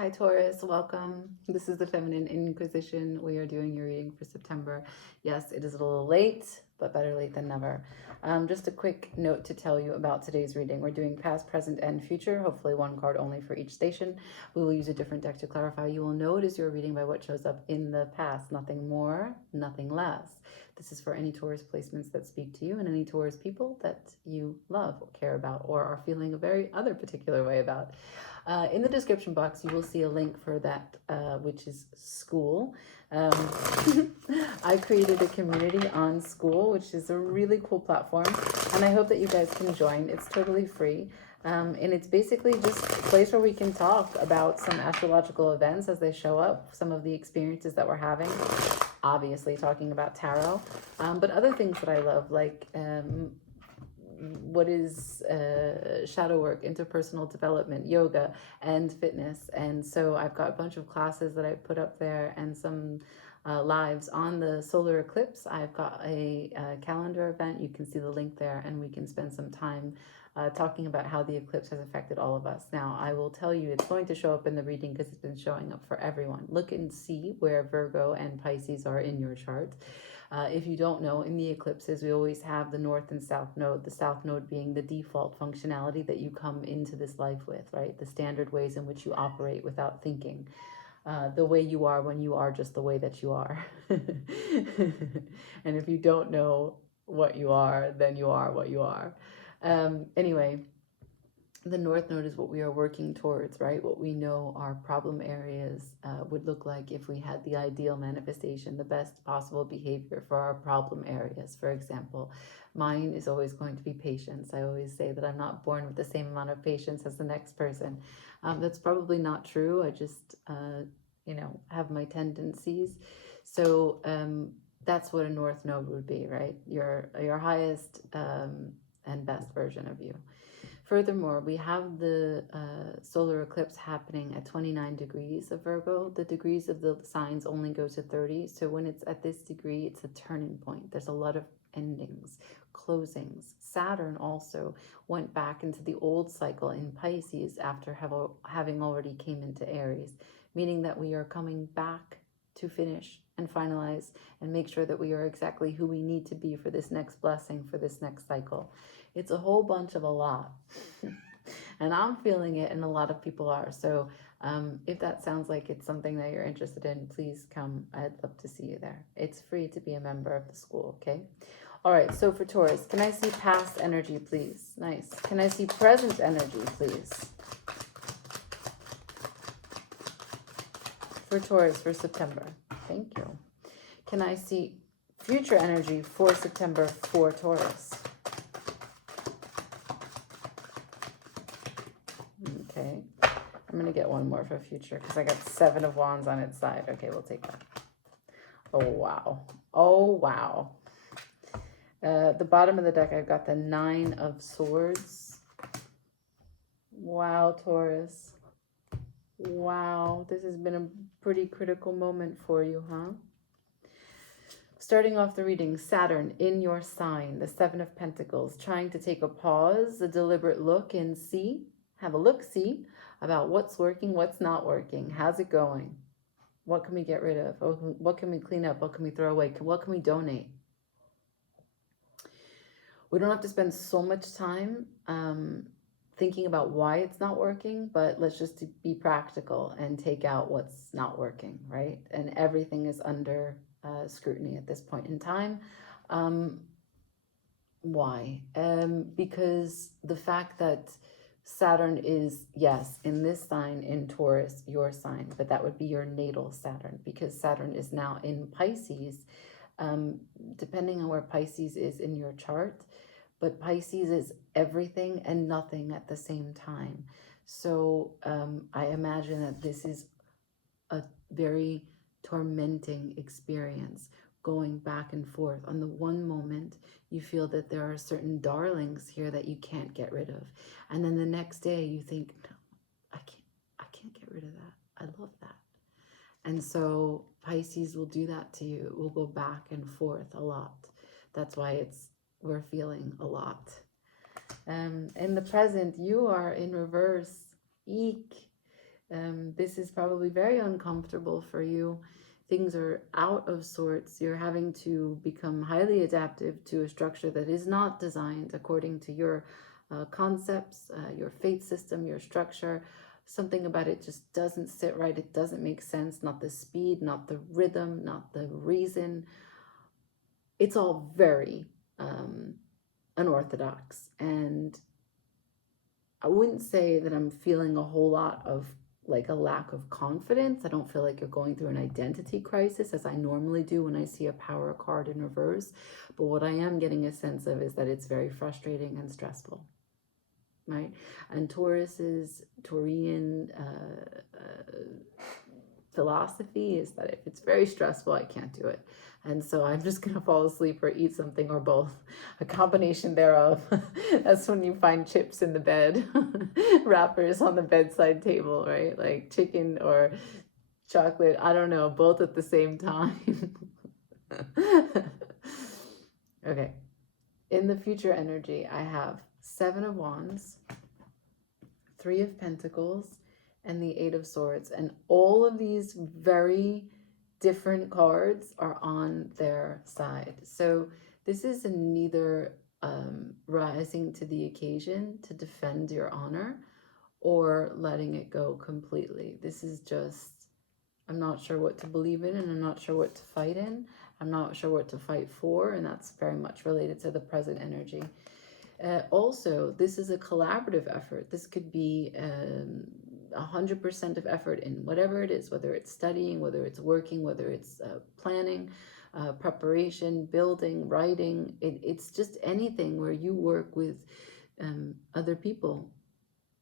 Hi Taurus, welcome. This is the Feminine Inquisition. We are doing your reading for September. Yes, it is a little late, but better late than never. Just a quick note to tell you about today's reading. We're doing past, present, and future, hopefully one card only for each station. We will use a different deck to clarify. You will know it is your reading by what shows up in the past, nothing more, nothing less. This is for any Taurus placements that speak to you and any Taurus people that you love or care about or are feeling a very other particular way about. In the description box, you will see a link for that, which is School. I created a community on School, which is a really cool platform, and I hope that you guys can join. It's totally free, and it's basically just a place where we can talk about some astrological events as they show up, some of the experiences that we're having, obviously talking about tarot, but other things that I love, like what is shadow work, interpersonal development, yoga, and fitness. And so I've got a bunch of classes that I put up there and some lives on the solar eclipse. I've got a calendar event. You can see the link there, and we can spend some time talking about how the eclipse has affected all of us. Now, I will tell you, it's going to show up in the reading because it's been showing up for everyone. Look and see where Virgo and Pisces are in your chart. If you don't know, in the eclipses, we always have the north and south node, the south node being the default functionality that you come into this life with, right? The standard ways in which you operate without thinking. The way you are when you are just the way that you are. And if you don't know what you are, then you are what you are. Anyway, the north node is what we are working towards, right? What we know our problem areas would look like if we had the ideal manifestation, the best possible behavior for our problem areas. For example, mine is always going to be patience. I always say that I'm not born with the same amount of patience as the next person. That's probably not true. I just, have my tendencies. So that's what a north node would be, right? Your highest and best version of you. Furthermore, we have the solar eclipse happening at 29 degrees of Virgo. The degrees of the signs only go to 30. So when it's at this degree, it's a turning point. There's a lot of endings, closings. Saturn also went back into the old cycle in Pisces after having already came into Aries, meaning that we are coming back to finish and finalize and make sure that we are exactly who we need to be for this next blessing, for this next cycle. It's a whole bunch of a lot. And I'm feeling it, and a lot of people are. So if that sounds like it's something that you're interested in, please come. I'd love to see you there. It's free to be a member of the school, okay? All right, so for Taurus, can I see past energy, please? Nice. Can I see present energy, please? For Taurus for September. Thank you. Can I see future energy for September for Taurus? Okay, I'm going to get one more for future because I got 7 of Wands on its side. Okay, we'll take that. Oh, wow. Oh, wow. The bottom of the deck, I've got the 9 of Swords. Wow, Taurus. Wow, this has been a pretty critical moment for you, huh? Starting off the reading, Saturn in your sign, the 7 of Pentacles, trying to take a pause, a deliberate look and see, have a look-see about what's working, what's not working, how's it going, what can we get rid of, what can we clean up, what can we throw away, what can we donate. We don't have to spend so much time thinking about why it's not working, but let's just be practical and take out what's not working, right? And everything is under scrutiny at this point in time. Why? Because the fact that Saturn is, yes, in this sign, in Taurus, your sign, but that would be your natal Saturn, because Saturn is now in Pisces, depending on where Pisces is in your chart, but Pisces is everything and nothing at the same time. So I imagine that this is a very tormenting experience, going back and forth. On the one moment, you feel that there are certain darlings here that you can't get rid of. And then the next day you think, no, I can't get rid of that. I love that. And so Pisces will do that to you. It will go back and forth a lot. That's why we're feeling a lot. In the present, you are in reverse. Eek. This is probably very uncomfortable for you. Things are out of sorts. You're having to become highly adaptive to a structure that is not designed according to your concepts, your faith system, your structure. Something about it just doesn't sit right. It doesn't make sense. Not the speed, not the rhythm, not the reason. It's all very unorthodox. And I wouldn't say that I'm feeling a whole lot of like a lack of confidence. I don't feel like you're going through an identity crisis as I normally do when I see a power card in reverse. But what I am getting a sense of is that it's very frustrating and stressful, right? And Taurus's Taurian philosophy is that if it's very stressful, I can't do it. And so I'm just going to fall asleep or eat something or both, a combination thereof. That's when you find chips in the bed, wrappers on the bedside table, right? Like chicken or chocolate, I don't know, both at the same time. Okay. In the future energy, I have 7 of Wands, 3 of Pentacles, and the 8 of Swords. And all of these very different cards are on their side. So this is neither rising to the occasion to defend your honor or letting it go completely. This is just, I'm not sure what to believe in, and I'm not sure what to fight in. I'm not sure what to fight for, and that's very much related to the present energy. Also, this is a collaborative effort. This could be 100% of effort in whatever it is, whether it's studying, whether it's working, whether it's planning, preparation, building, writing. It's just anything where you work with other people,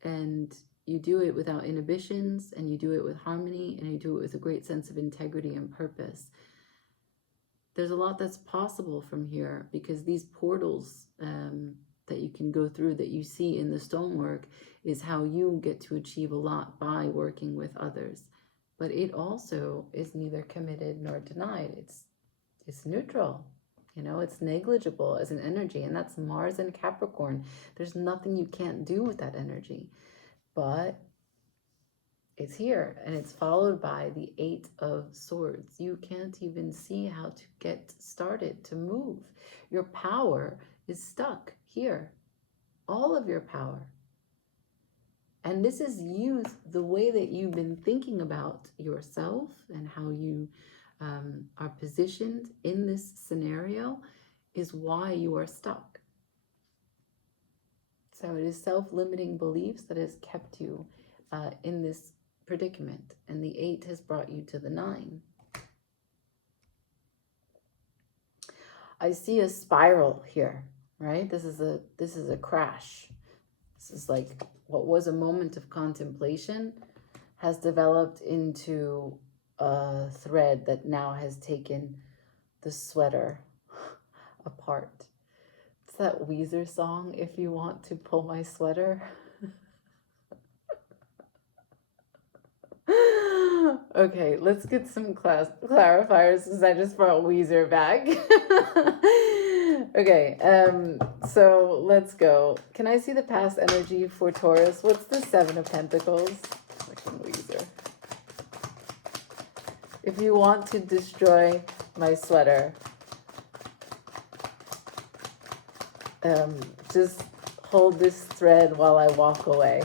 and you do it without inhibitions, and you do it with harmony, and you do it with a great sense of integrity and purpose. There's a lot that's possible from here, because these portals that you can go through, that you see in the stonework, is how you get to achieve a lot by working with others. But it also is neither committed nor denied. It's neutral. You know, it's negligible as an energy, and that's Mars and Capricorn. There's nothing you can't do with that energy. But it's here, and it's followed by the 8 of Swords. You can't even see how to get started, to move. Your power is stuck here. All of your power. And this is you, the way that you've been thinking about yourself and how you are positioned in this scenario is why you are stuck. So it is self-limiting beliefs that has kept you in this predicament, and the 8 has brought you to the 9. I see a spiral here, right? This is a crash. This is like what was a moment of contemplation has developed into a thread that now has taken the sweater apart. It's that Weezer song, "If You Want to Pull My Sweater." Okay, let's get some clarifiers, because I just brought Weezer back. Okay, so let's go. Can I see the past energy for Taurus? What's the 7 of Pentacles? Fucking Weezer. If you want to destroy my sweater, just hold this thread while I walk away.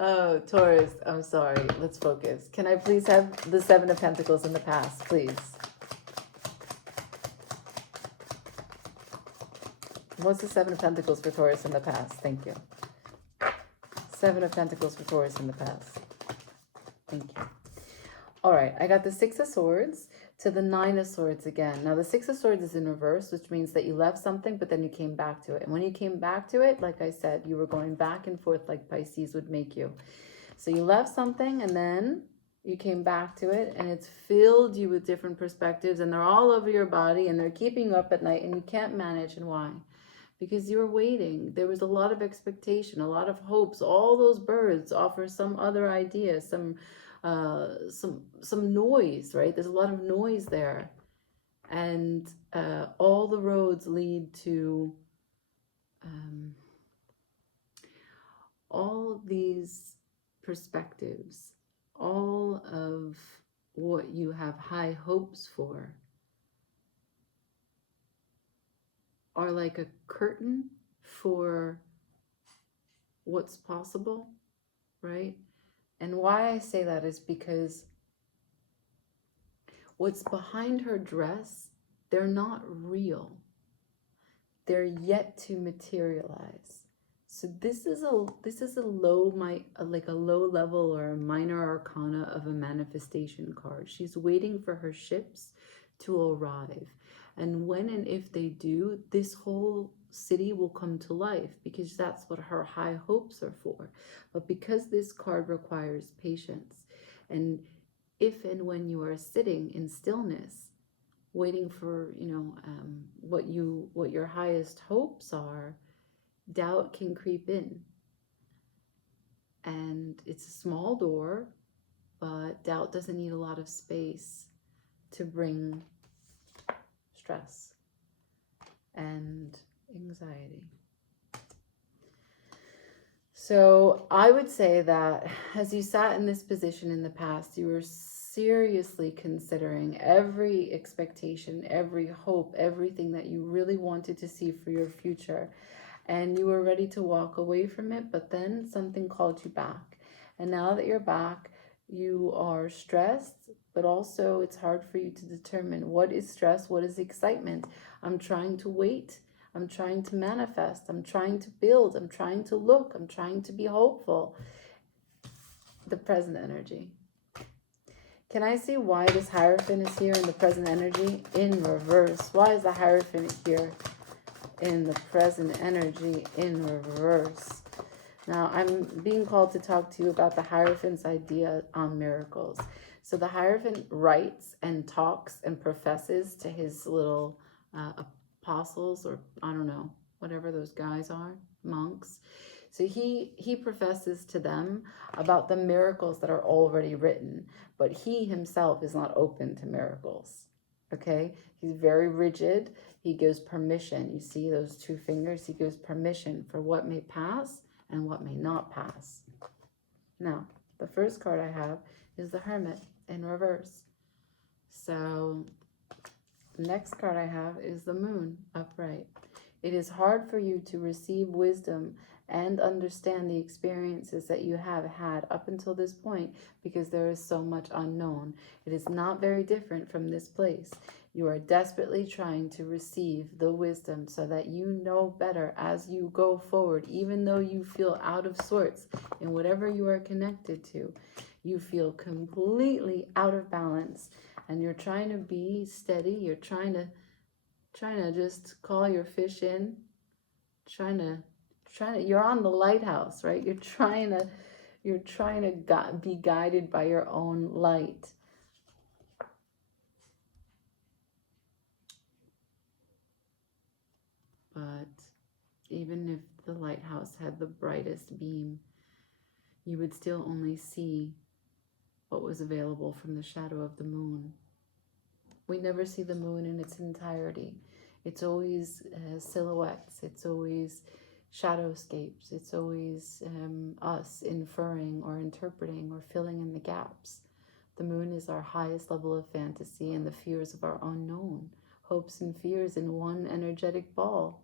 Oh, Taurus, I'm sorry. Let's focus. Can I please have the 7 of Pentacles in the past, please? What's the 7 of Pentacles for Taurus in the past? Thank you. 7 of Pentacles for Taurus in the past. Thank you. All right, I got the 6 of Swords to the 9 of Swords again. Now, the 6 of Swords is in reverse, which means that you left something, but then you came back to it. And when you came back to it, like I said, you were going back and forth like Pisces would make you. So you left something, and then you came back to it, and it's filled you with different perspectives, and they're all over your body, and they're keeping you up at night, and you can't manage. And why? Because you're waiting. There was a lot of expectation, a lot of hopes. All those birds offer some other idea, some noise, right? There's a lot of noise there, and all the roads lead to all these perspectives, all of what you have high hopes for, are like a curtain for what's possible, right? And why I say that is because what's behind her dress, they're not real. They're yet to materialize. So this is a low, like a low level or a minor arcana of a manifestation card. She's waiting for her ships to arrive. And when and if they do, this whole city will come to life, because that's what her high hopes are for. But because this card requires patience, and if and when you are sitting in stillness, waiting for, what your highest hopes are, doubt can creep in. And it's a small door, but doubt doesn't need a lot of space to bring stress and anxiety. So I would say that as you sat in this position in the past, you were seriously considering every expectation, every hope, everything that you really wanted to see for your future. And you were ready to walk away from it, but then something called you back. And now that you're back, you are stressed, but also it's hard for you to determine what is stress, what is excitement. I'm trying to wait. I'm trying to manifest. I'm trying to build. I'm trying to look. I'm trying to be hopeful. The present energy. Can I see why this Hierophant is here in the present energy in reverse? Why is the Hierophant here in the present energy in reverse? Now, I'm being called to talk to you about the Hierophant's idea on miracles. So the Hierophant writes and talks and professes to his little apostles, or I don't know, whatever those guys are, monks. So he professes to them about the miracles that are already written, but he himself is not open to miracles. Okay? He's very rigid. He gives permission. You see those two fingers? He gives permission for what may pass and what may not pass. Now, the first card I have is the Hermit in reverse. So, next card I have is the Moon upright. It is hard for you to receive wisdom and understand the experiences that you have had up until this point, because there is so much unknown. It is not very different from this place. You are desperately trying to receive the wisdom so that you know better as you go forward, even though you feel out of sorts in whatever you are connected to. You feel completely out of balance, and you're trying to be steady. You're trying to just call your fish in, you're on the lighthouse, right? You're trying to be guided by your own light. But even if the lighthouse had the brightest beam, you would still only see what was available from the shadow of the moon. We never see the moon in its entirety. It's always silhouettes. It's always shadowscapes. It's always us inferring or interpreting or filling in the gaps. The moon is our highest level of fantasy and the fears of our unknown, hopes and fears in one energetic ball.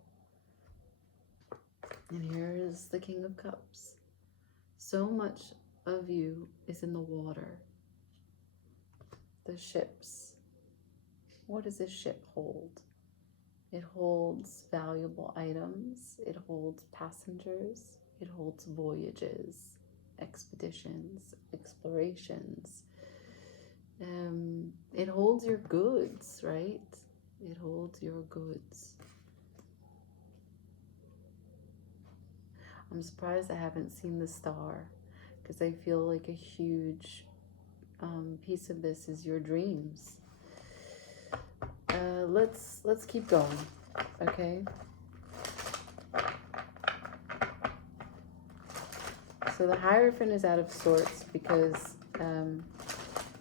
And here is the King of Cups. So much of you is in the water. The ships. What does a ship hold? It holds valuable items. It holds passengers. It holds voyages, expeditions, explorations. It holds your goods, right? It holds your goods. I'm surprised I haven't seen the star, because I feel like a huge piece of this is your dreams. Let's keep going, okay? So the Hierophant is out of sorts because,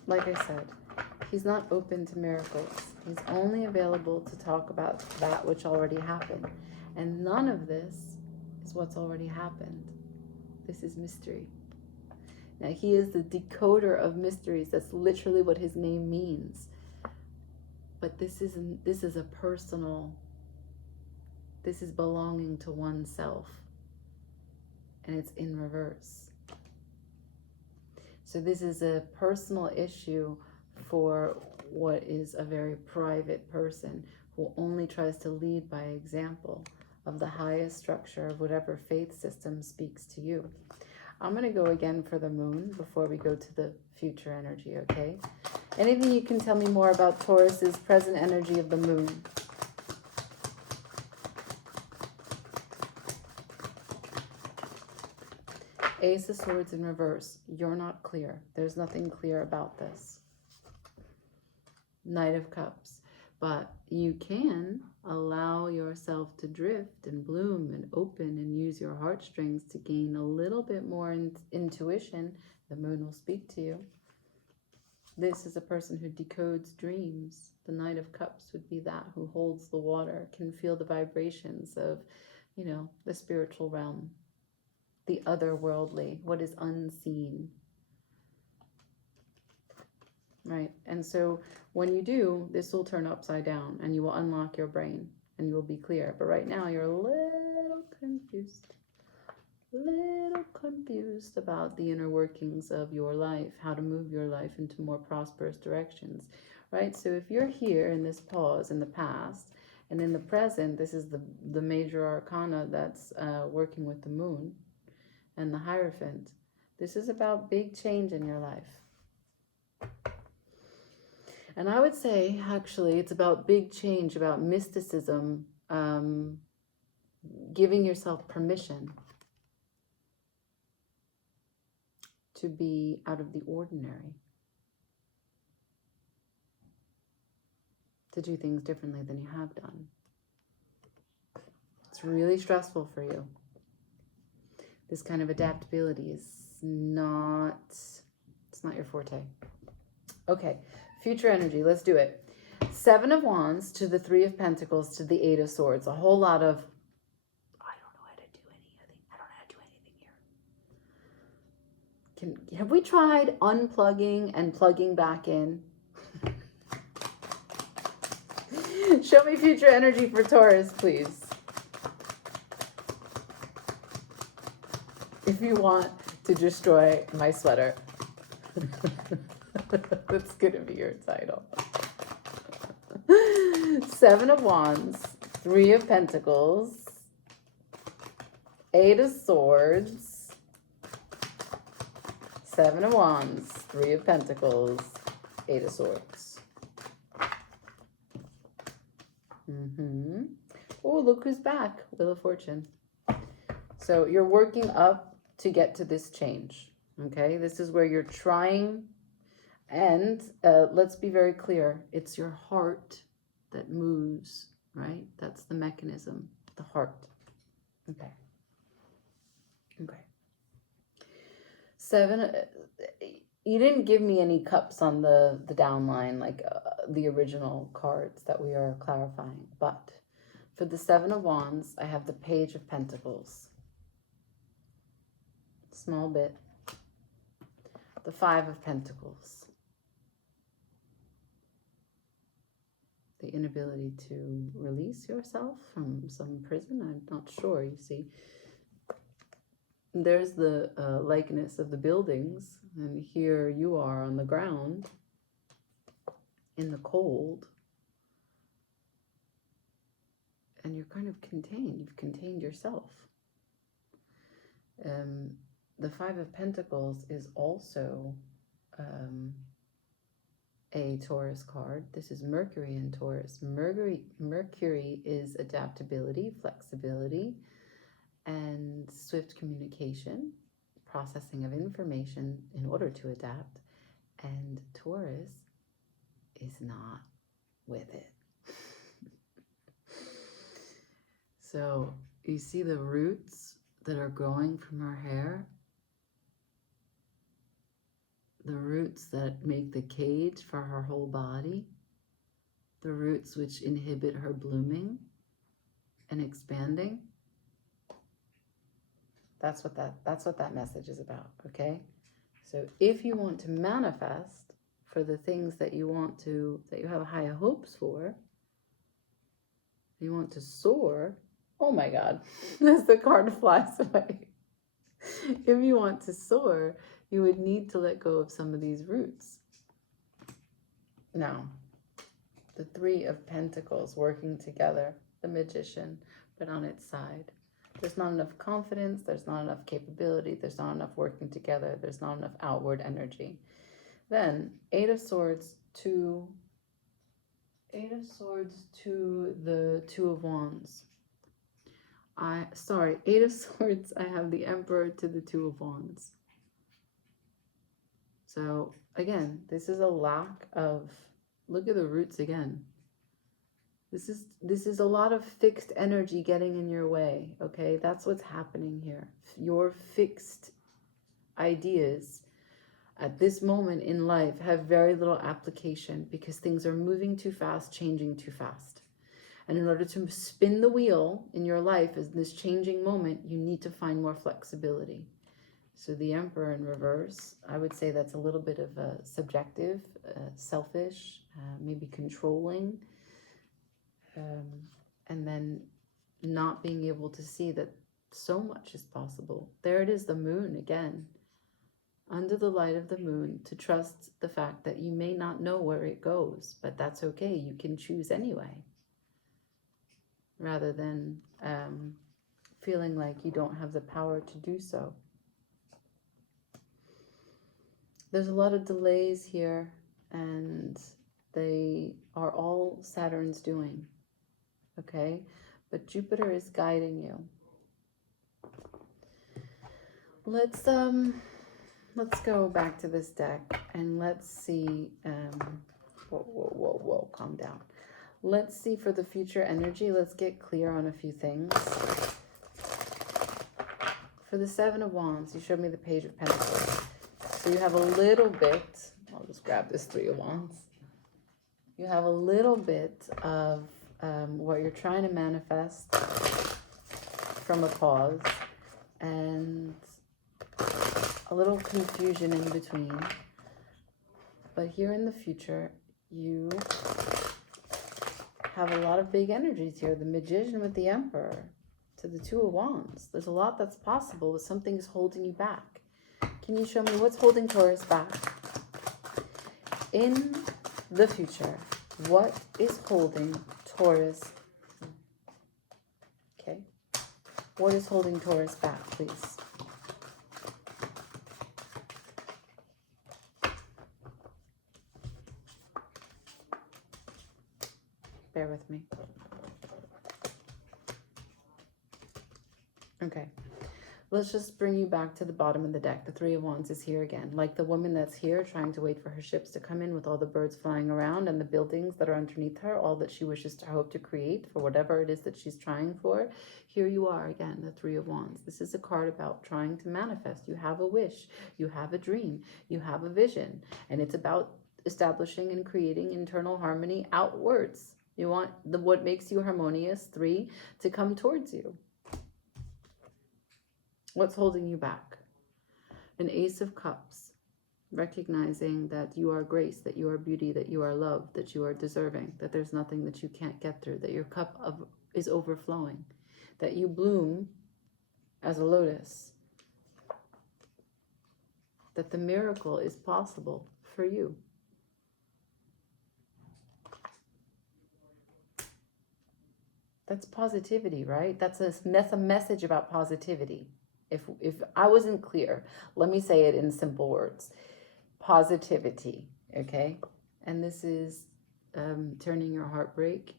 like I said, he's not open to miracles. He's only available to talk about that which already happened. And none of this is what's already happened. This is mystery. Now, he is the decoder of mysteries. That's literally what his name means. But this is a personal, this is belonging to oneself. And it's in reverse. So this is a personal issue for what is a very private person who only tries to lead by example of the highest structure of whatever faith system speaks to you. I'm going to go again for the moon before we go to the future energy, okay? Anything you can tell me more about Taurus's present energy of the moon? Ace of Swords in reverse. You're not clear. There's nothing clear about this. Knight of Cups. But you can allow yourself to drift and bloom and open and use your heartstrings to gain a little bit more intuition. The moon will speak to you. This is a person who decodes dreams. The Knight of Cups would be that who holds the water, can feel the vibrations of, you know, the spiritual realm, the otherworldly, what is unseen. Right? And so when you do, this will turn upside down and you will unlock your brain and you will be clear. But right now you're a little confused about the inner workings of your life, how to move your life into more prosperous directions, right? So if you're here in this pause in the past and in the present, this is the major arcana that's working with the moon and the Hierophant. This is about big change in your life. And I would say, actually, it's about big change, about mysticism, giving yourself permission to be out of the ordinary, to do things differently than you have done. It's really stressful for you. This kind of adaptability is not, it's not your forte. Okay, future energy, let's do it. 7 of Wands to the 3 of Pentacles to the 8 of Swords. A whole lot of, I don't know how to do anything. I don't know how to do anything here. Have we tried unplugging and plugging back in? Show me future energy for Taurus, please. If you want to destroy my sweater. That's going to be your title. 7 of Wands, 3 of Pentacles, 8 of Swords, 7 of Wands, 3 of Pentacles, 8 of Swords. Oh, look who's back. Wheel of Fortune. So you're working up to get to this change. Okay, this is where you're trying. And let's be very clear. It's your heart that moves, right? That's the mechanism, the heart. Okay. Okay. 7, you didn't give me any cups on the downline, like the original cards that we are clarifying. But for the 7 of Wands, I have the Page of Pentacles. Small bit. The 5 of Pentacles. The inability to release yourself from some prison. I'm not sure, you see. There's the likeness of the buildings, and here you are on the ground in the cold, and you're kind of contained. You've contained yourself. The 5 of Pentacles is also a Taurus card. This is Mercury in Taurus. Mercury is adaptability, flexibility, and swift communication, processing of information in order to adapt. And Taurus is not with it. So you see the roots that are growing from her hair? The roots that make the cage for her whole body, the roots which inhibit her blooming and expanding. That's what that message is about, okay? So if you want to manifest for the things that you want to, that you have high hopes for, you want to soar, oh my God, as the card flies away. If you want to soar, you would need to let go of some of these roots. Now, the Three of Pentacles working together, the Magician, but on its side. There's not enough confidence, there's not enough capability, there's not enough working together, there's not enough outward energy. Then, Eight of Swords to the Two of Wands. Eight of Swords, I have the Emperor to the Two of Wands. So, again, this is a lack of, look at the roots again. This is a lot of fixed energy getting in your way, okay? That's what's happening here. Your fixed ideas at this moment in life have very little application because things are moving too fast, changing too fast. And in order to spin the wheel in your life in this changing moment, you need to find more flexibility. So the Emperor in reverse, I would say that's a little bit of a subjective, selfish, maybe controlling, and then not being able to see that so much is possible. There it is, the moon again. Under the light of the moon, to trust the fact that you may not know where it goes, but that's okay. You can choose anyway. Rather than feeling like you don't have the power to do so. There's a lot of delays here, and they are all Saturn's doing. Okay? But Jupiter is guiding you. Let's go back to this deck and let's see, whoa, calm down. Let's see for the future energy, let's get clear on a few things. For the Seven of Wands, you showed me the Page of Pentacles. So you have a little bit, I'll just grab this Three of Wands. You have a little bit of what you're trying to manifest from a pause, and a little confusion in between. But here in the future, you have a lot of big energies here. The Magician with the Emperor to the Two of Wands. There's a lot that's possible, but something is holding you back. Can you show me what's holding Taurus back? In the future, what is holding Taurus? Okay. What is holding Taurus back, please? Bear with me. Okay. Let's just bring you back to the bottom of the deck. The Three of Wands is here again. Like the woman that's here trying to wait for her ships to come in with all the birds flying around and the buildings that are underneath her, all that she wishes to hope to create for whatever it is that she's trying for. Here you are again, the Three of Wands. This is a card about trying to manifest. You have a wish, you have a dream, you have a vision, and it's about establishing and creating internal harmony outwards. You want what makes you harmonious, three, to come towards you. What's holding you back? An Ace of Cups, recognizing that you are grace, that you are beauty, that you are love, that you are deserving, that there's nothing that you can't get through, that your cup is overflowing, that you bloom as a lotus, that the miracle is possible for you. That's positivity, right? That's a message about positivity. If I wasn't clear, let me say it in simple words. Positivity, okay? And this is turning your heartbreak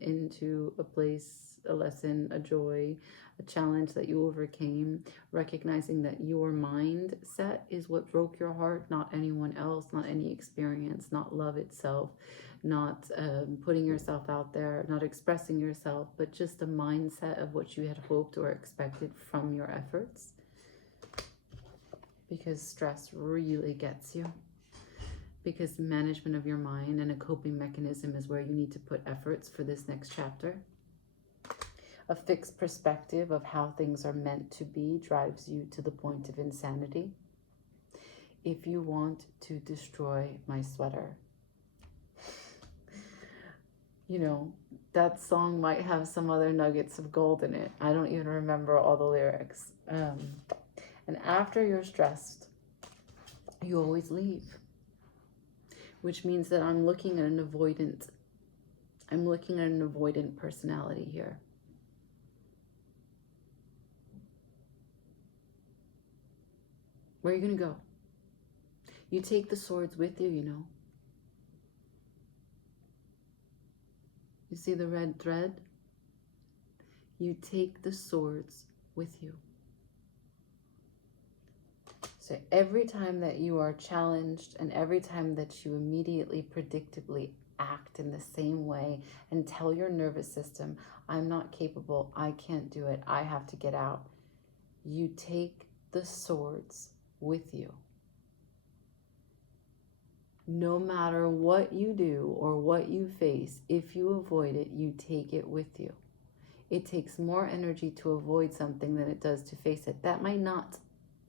into a place, a lesson, a joy, a challenge that you overcame, recognizing that your mindset is what broke your heart, not anyone else, not any experience, not love itself, not putting yourself out there, not expressing yourself, but just a mindset of what you had hoped or expected from your efforts. Because stress really gets you. Because management of your mind and a coping mechanism is where you need to put efforts for this next chapter. A fixed perspective of how things are meant to be drives you to the point of insanity. If you want to destroy my sweater, you know, that song might have some other nuggets of gold in it. I don't even remember all the lyrics. And after you're stressed, you always leave, which means that I'm looking at an avoidant personality here. Where are you going to go? You take the swords with you, you know. You see the red thread? You take the swords with you. So every time that you are challenged and every time that you immediately, predictably act in the same way and tell your nervous system, I'm not capable, I can't do it, I have to get out, you take the swords with you. No matter what you do or what you face, if you avoid it, you take it with you. It takes more energy to avoid something than it does to face it. That might not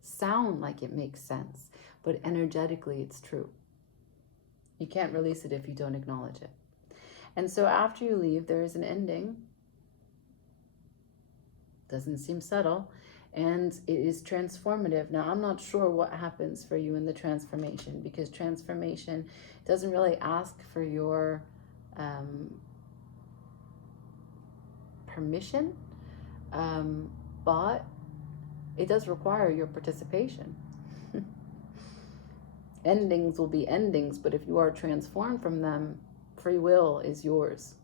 sound like it makes sense, but energetically it's true. You can't release it if you don't acknowledge it. And so after you leave, there is an ending. Doesn't seem subtle. And it is transformative. Now, I'm not sure what happens for you in the transformation, because transformation doesn't really ask for your permission, but it does require your participation. Endings will be endings, but if you are transformed from them, free will is yours.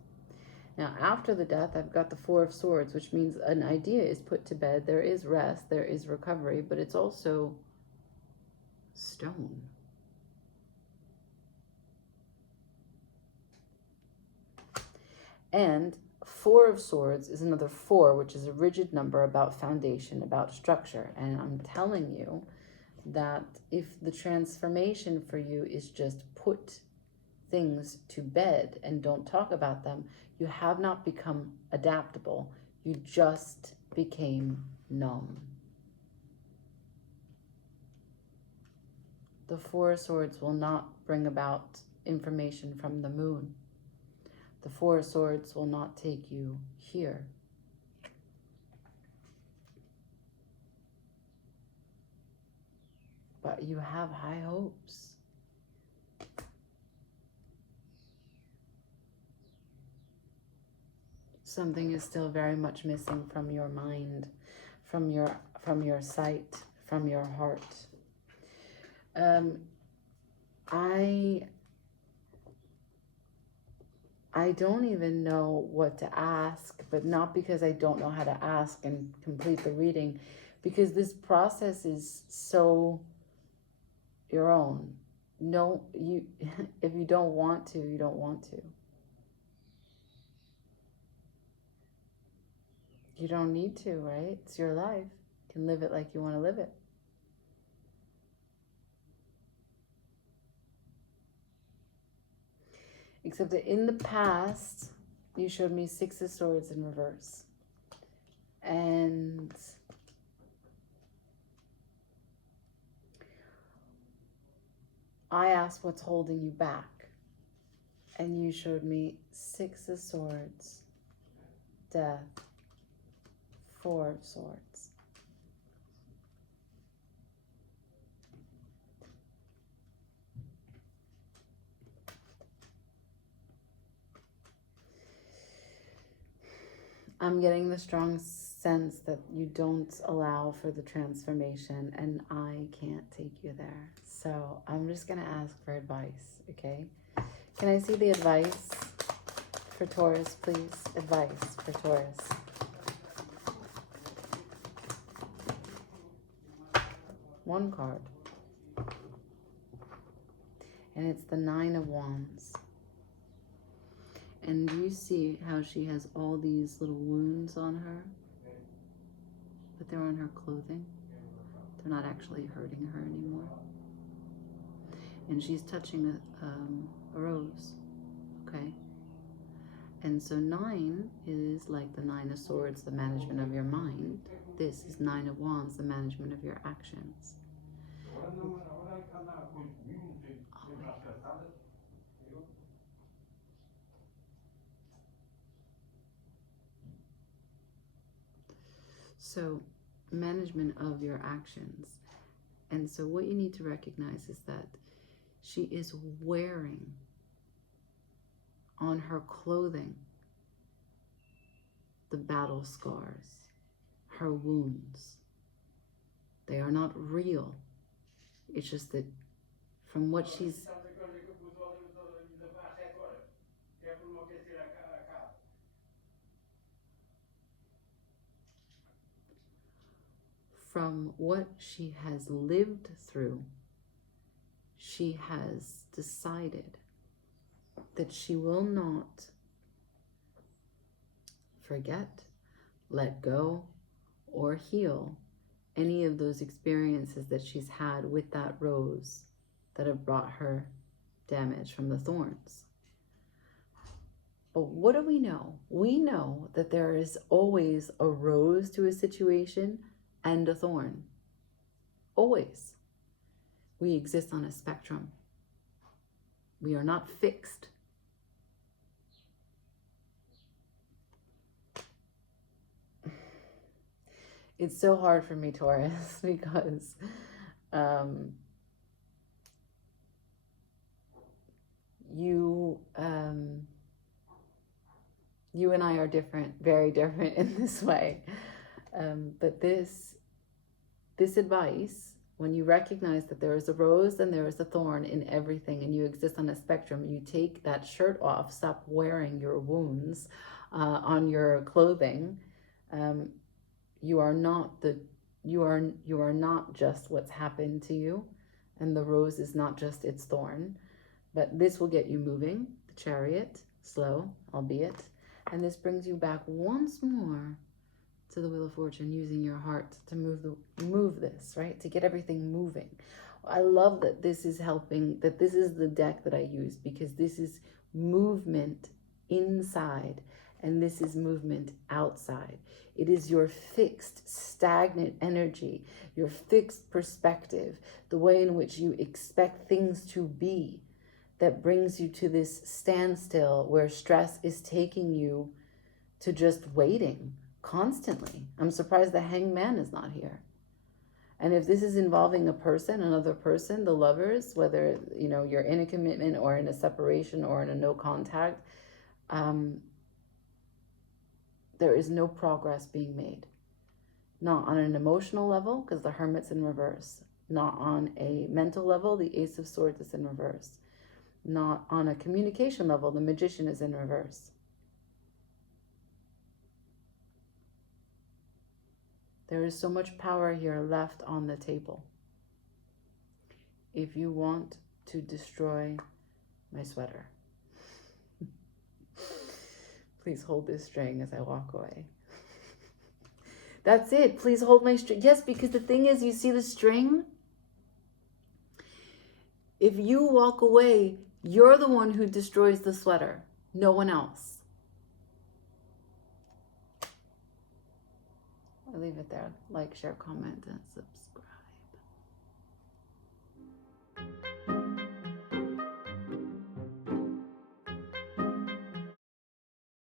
Now, after the death, I've got the Four of Swords, which means an idea is put to bed. There is rest, there is recovery, but it's also stone. And Four of Swords is another 4, which is a rigid number about foundation, about structure. And I'm telling you that if the transformation for you is just put things to bed and don't talk about them, you have not become adaptable. You just became numb. The Four of Swords will not bring about information from the moon. The Four of Swords will not take you here. But you have high hopes. Something is still very much missing from your mind, from your sight, from your heart. I don't even know what to ask, but not because I don't know how to ask and complete the reading, because this process is so your own. No, you if you don't want to, you don't want to. You don't need to, right? It's your life. You can live it like you want to live it. Except that in the past, you showed me 6 of Swords in reverse. And I asked what's holding you back. And you showed me 6 of Swords, Death, 4 of Swords. I'm getting the strong sense that you don't allow for the transformation, and I can't take you there. So I'm just going to ask for advice, okay? Can I see the advice for Taurus, please? Advice for Taurus. One card. And it's the 9 of Wands. And you see how she has all these little wounds on her, but they're on her clothing. They're not actually hurting her anymore. And she's touching a rose, okay? And so 9 is like the 9 of Swords, the management of your mind. This is 9 of Wands, the management of your actions. So, management of your actions. And so what you need to recognize is that she is wearing on her clothing the battle scars, her wounds. They are not real. It's just that from what she's... From what she has lived through, she has decided that she will not forget, let go, or heal any of those experiences that she's had with that rose that have brought her damage from the thorns. But what do we know? We know that there is always a rose to a situation and a thorn. Always. We exist on a spectrum. We are not fixed. It's so hard for me, Taurus, because you and I are different, very different in this way. But this advice, when you recognize that there is a rose and there is a thorn in everything, and you exist on a spectrum, you take that shirt off, stop wearing your wounds on your clothing. You are not just what's happened to you, and the rose is not just its thorn, but this will get you moving. The Chariot, slow, albeit, and this brings you back once more to the Wheel of Fortune, using your heart to move this, right? To get everything moving. I love that this is helping, that this is the deck that I use, because this is movement inside and this is movement outside. It is your fixed, stagnant energy, your fixed perspective, the way in which you expect things to be, that brings you to this standstill where stress is taking you to just waiting constantly. I'm surprised the Hanged Man is not here. And if this is involving a person, another person, the lovers, whether you're in a commitment or in a separation or in a no contact, there is no progress being made. Not on an emotional level, because the Hermit's in reverse. Not on a mental level, the Ace of Swords is in reverse. Not on a communication level, the Magician is in reverse. There is so much power here left on the table. If you want to destroy my sweater, please hold this string as I walk away. That's it. Please hold my string. Yes, because the thing is, you see the string? If you walk away, you're the one who destroys the sweater, no one else. I'll leave it there. Like, share, comment, and subscribe.